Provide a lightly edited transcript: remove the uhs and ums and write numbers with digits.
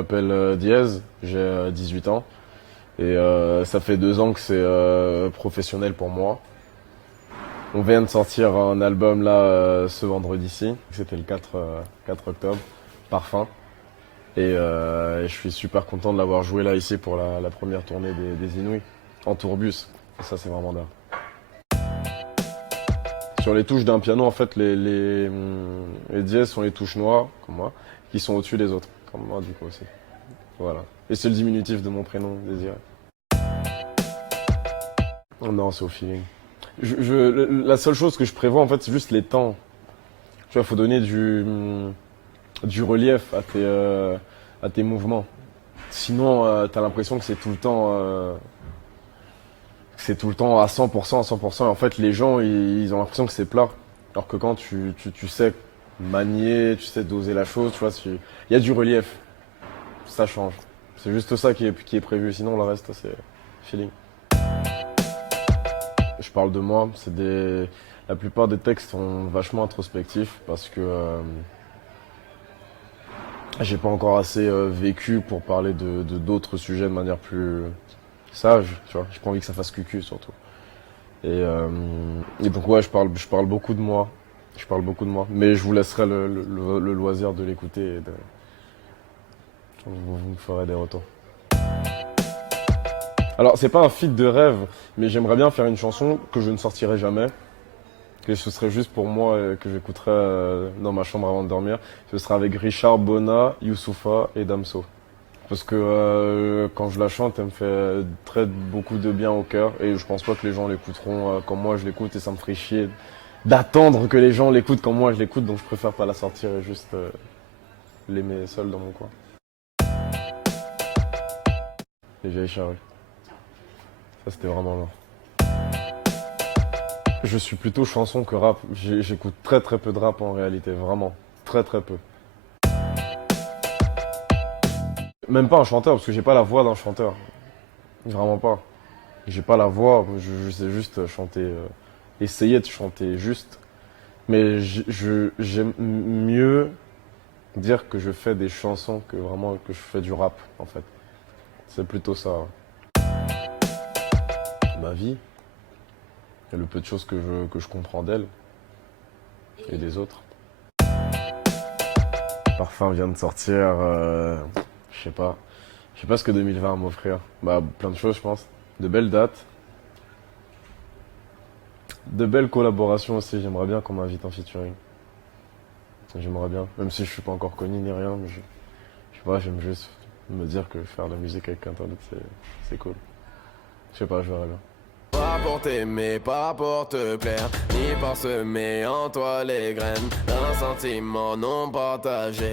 m'appelle Diez, j'ai 18 ans et ça fait 2 ans que c'est professionnel pour moi. On vient de sortir un album là ce vendredi-ci, c'était le 4 octobre, Parfum. Et je suis super content de l'avoir joué là ici pour la première tournée des Inouïs, en tourbus. Et ça c'est vraiment bien. Sur les touches d'un piano, en fait, les dièses sont les touches noires, comme moi, qui sont au-dessus des autres, comme moi du coup aussi. Voilà. Et c'est le diminutif de mon prénom, Désiré. Oh non, c'est au feeling. La seule chose que je prévois, en fait, c'est juste les temps. Tu vois, faut donner du relief à tes mouvements. Sinon, t'as l'impression que c'est tout le temps à 100%, à 100%. Et en fait, les gens, ils ont l'impression que c'est plat. Alors que quand tu sais manier, tu sais doser la chose, tu vois, il y a du relief. Ça change. C'est juste ça qui est prévu. Sinon, le reste, c'est feeling. Je parle de moi. La plupart des textes sont vachement introspectifs parce que j'ai pas encore assez vécu pour parler de d'autres sujets de manière plus sage, tu vois. J'ai pas envie que ça fasse cucu surtout. Et donc ouais, je parle beaucoup de moi. Je parle beaucoup de moi. Mais je vous laisserai le loisir de l'écouter et vous me ferez des retours. Alors c'est pas un feat de rêve, mais j'aimerais bien faire une chanson que je ne sortirai jamais. Que ce serait juste pour moi et que j'écouterais dans ma chambre avant de dormir. Ce sera avec Richard, Bona, Youssoupha et Damso. Parce que quand je la chante, elle me fait beaucoup de bien au cœur. Et je pense pas que les gens l'écouteront comme moi je l'écoute. Et ça me ferait chier d'attendre que les gens l'écoutent comme moi je l'écoute. Donc je préfère pas la sortir et juste l'aimer seul dans mon coin. Les vieilles charrues. Ça c'était vraiment lourd. Je suis plutôt chanson que rap. J'écoute très très peu de rap en réalité. Vraiment. Très très peu. Même pas un chanteur, parce que j'ai pas la voix d'un chanteur. Vraiment pas. J'ai pas la voix, je sais juste chanter, essayer de chanter juste. Mais j'aime mieux dire que je fais des chansons que vraiment que je fais du rap, en fait. C'est plutôt ça. Ma vie, et le peu de choses que je comprends d'elle et des autres. Parfum vient de sortir, je sais pas. Je sais pas ce que 2020 va m'offrir. Bah, plein de choses, je pense. De belles dates. De belles collaborations aussi. J'aimerais bien qu'on m'invite en featuring. J'aimerais bien. Même si je suis pas encore connu ni rien, mais je sais pas, j'aime juste me dire que faire de la musique avec quelqu'un d'autre, c'est cool. Je sais pas, je verrai bien. Pas pour t'aimer, pas pour te plaire, ni pour semer en toi les graines d'un sentiment non partagé.